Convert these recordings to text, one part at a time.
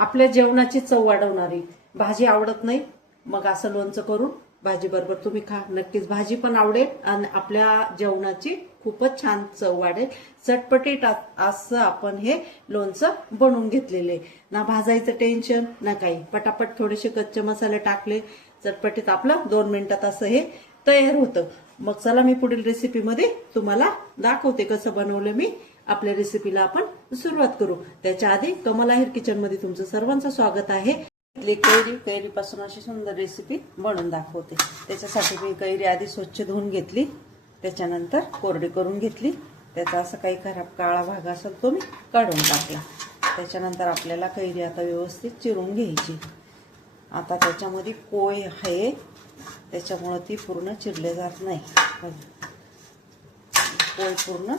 आपल्या जेवणाची चव वाढवणारी. भाजी आवडत नाही मग असं लोणचं करून भाजी बरोबर तुम्ही खा, नक्कीच भाजी पण आवडेल आणि आपल्या जेवणाची खूपच छान चव वाढेल. चटपटीत असं आपण हे लोणचं बनवून घेतलेले. ना भाजायचं टेन्शन ना काही, पटापट थोडेसे कच्चे मसाले टाकले, चटपटीत आपलं 2 मिनिटात असं हे तयार होतं. मग चला मी पुढील रेसिपीमध्ये तुम्हाला दाखवते कसं बनवलं मी. आपल्या रेसिपीला आपण सुरुवात करू. त्याच्या आधी कमल आहेर किचन मध्ये तुमचं सर्वांचं स्वागत आहे. कैरीपासून अशी सुंदर रेसिपी बनवून दाखवते. त्याच्यासाठी मी कैरी आधी स्वच्छ धुवून घेतली, त्याच्यानंतर कोरडी करून घेतली. त्याचा असं काही खराब काळा भाग असेल तो मी काढून टाकला. त्याच्यानंतर आपल्याला कैरी आता व्यवस्थित चिरून घ्यायची. आता त्याच्यामध्ये पोय आहे त्याच्यामुळे ती पूर्ण चिरले जात नाही. पोय पूर्ण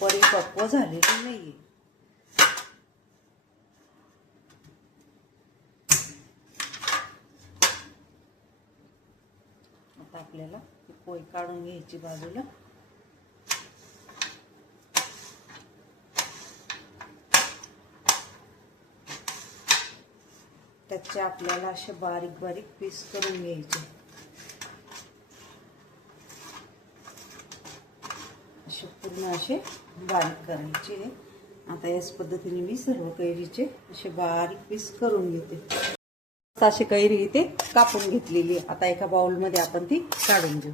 परिपक्व झालेली नाहीये. आता आपल्याला पोय काढून घ्यायची बाजूला. त्याचे आपल्याला असे बारीक बारीक पीस करून घ्यायचे. असे पूर्ण असे बारीक करायचे. आता याच पद्धतीने मी सर्व कैरीचे असे बारीक पीस करून घेते. अशी कैरी इथे कापून घेतलेली. आता एका बाउल मध्ये आपण ती काढून घेऊ.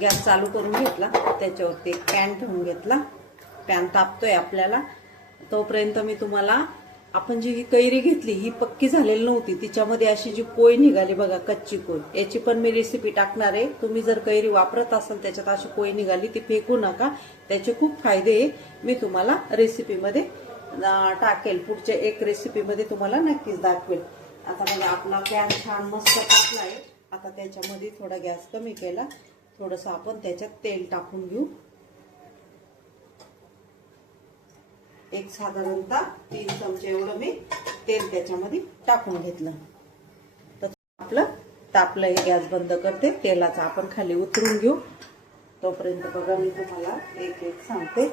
गॅस चालू करून घेतला, त्याच्यावरती एक पॅन ठेवून घेतला. पॅन तापतोय आपल्याला तोपर्यंत मी तुम्हाला आपण जी कैरी घेतली ही पक्की झालेली नव्हती, तिच्यामध्ये अशी जी पोय निघाली बघा, कच्ची पोय, याची पण मी रेसिपी टाकणार आहे. तुम्ही जर कैरी वापरत असाल त्याच्यात अशी पोय निघाली ती फेकू नका, त्याचे खूप फायदे आहे. मी तुम्हाला रेसिपीमध्ये टाकेल, पुढच्या एक रेसिपीमध्ये तुम्हाला नक्कीच दाखवेल. आता बघा आपला पॅन छान मस्त टाकला आहे. आता त्याच्यामध्ये थोडा गॅस कमी केला, थोडंसं आपण त्याच्यात तेल टाकून घेऊ. एक साधारणतः 3 चमचे एवढं मी तेल त्याच्यामध्ये टाकून घेतलं. तर आपलं तापलंय, गॅस बंद करते. तेलाचा आपण खाली उतरून घेऊ. तोपर्यंत बघा मी तुम्हाला एक एक सांगते.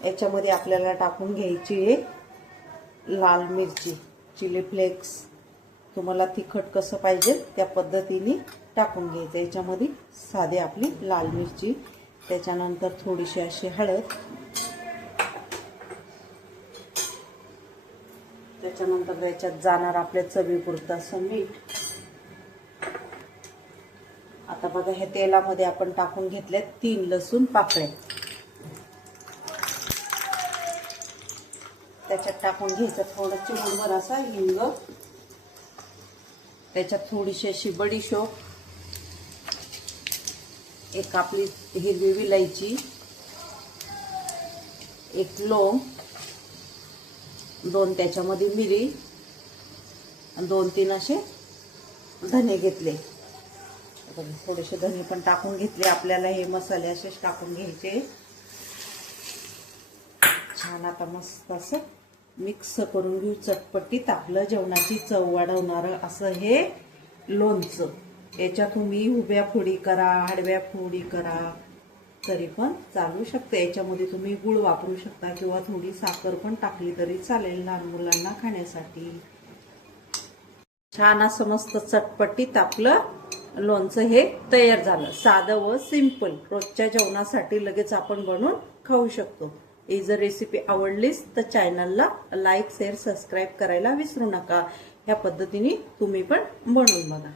याच्यामध्ये आपल्याला टाकून घ्यायची आहे लाल मिरची, चिली फ्लेक्स. तुम्हाला तिखट कसं पाहिजे त्या पद्धतीने टाकून घ्यायचं. याच्यामध्ये साधी आपली लाल मिरची, त्याच्यानंतर थोडीशी अशी हळद, त्याच्यानंतर त्याच्यात जाणार आपल्या चवीपुरतं असं मीठ. आता बघा हे तेलामध्ये आपण टाकून घेतले 3 लसूण पाकळ्या. त्याच्यात टाकून घ्यायचं थोडं चिमूटभर असा हिंग, त्याच्यात थोडीशी अशी बडीशोप, एक आपली हिरवी विलायची, एक लवंग, 2 त्याच्यामध्ये मिरी, 2-3 असे धने घेतले. थोडेसे धने पण टाकून घेतले. आपल्याला हे मसाले असेच टाकून घ्यायचे. छान आता मस्त असं मिक्स करून घेऊ. चटपटीत आपलं जेवणाची चव वाढवणारं असं हे लोणचं. याच्या तुम्ही उभ्या फोडी करा, आडव्या फोडी करा तरी पण चालू शकते. याच्यामध्ये तुम्ही गूळ वापरू शकता किंवा थोडी साखर पण टाकली तरी चालेल लहान मुलांना खाण्यासाठी. छान असं मस्त चटपटीत आपलं लोणचं हे तयार झालं. साधं व सिंपल, रोजच्या जेवणासाठी लगेच आपण बनवून खाऊ शकतो. ही जर रेसिपी आवडलीच तर चॅनलला लाईक, शेअर, सबस्क्राईब करायला विसरू नका. ह्या पद्धतीने तुम्ही पण बनवून बघा.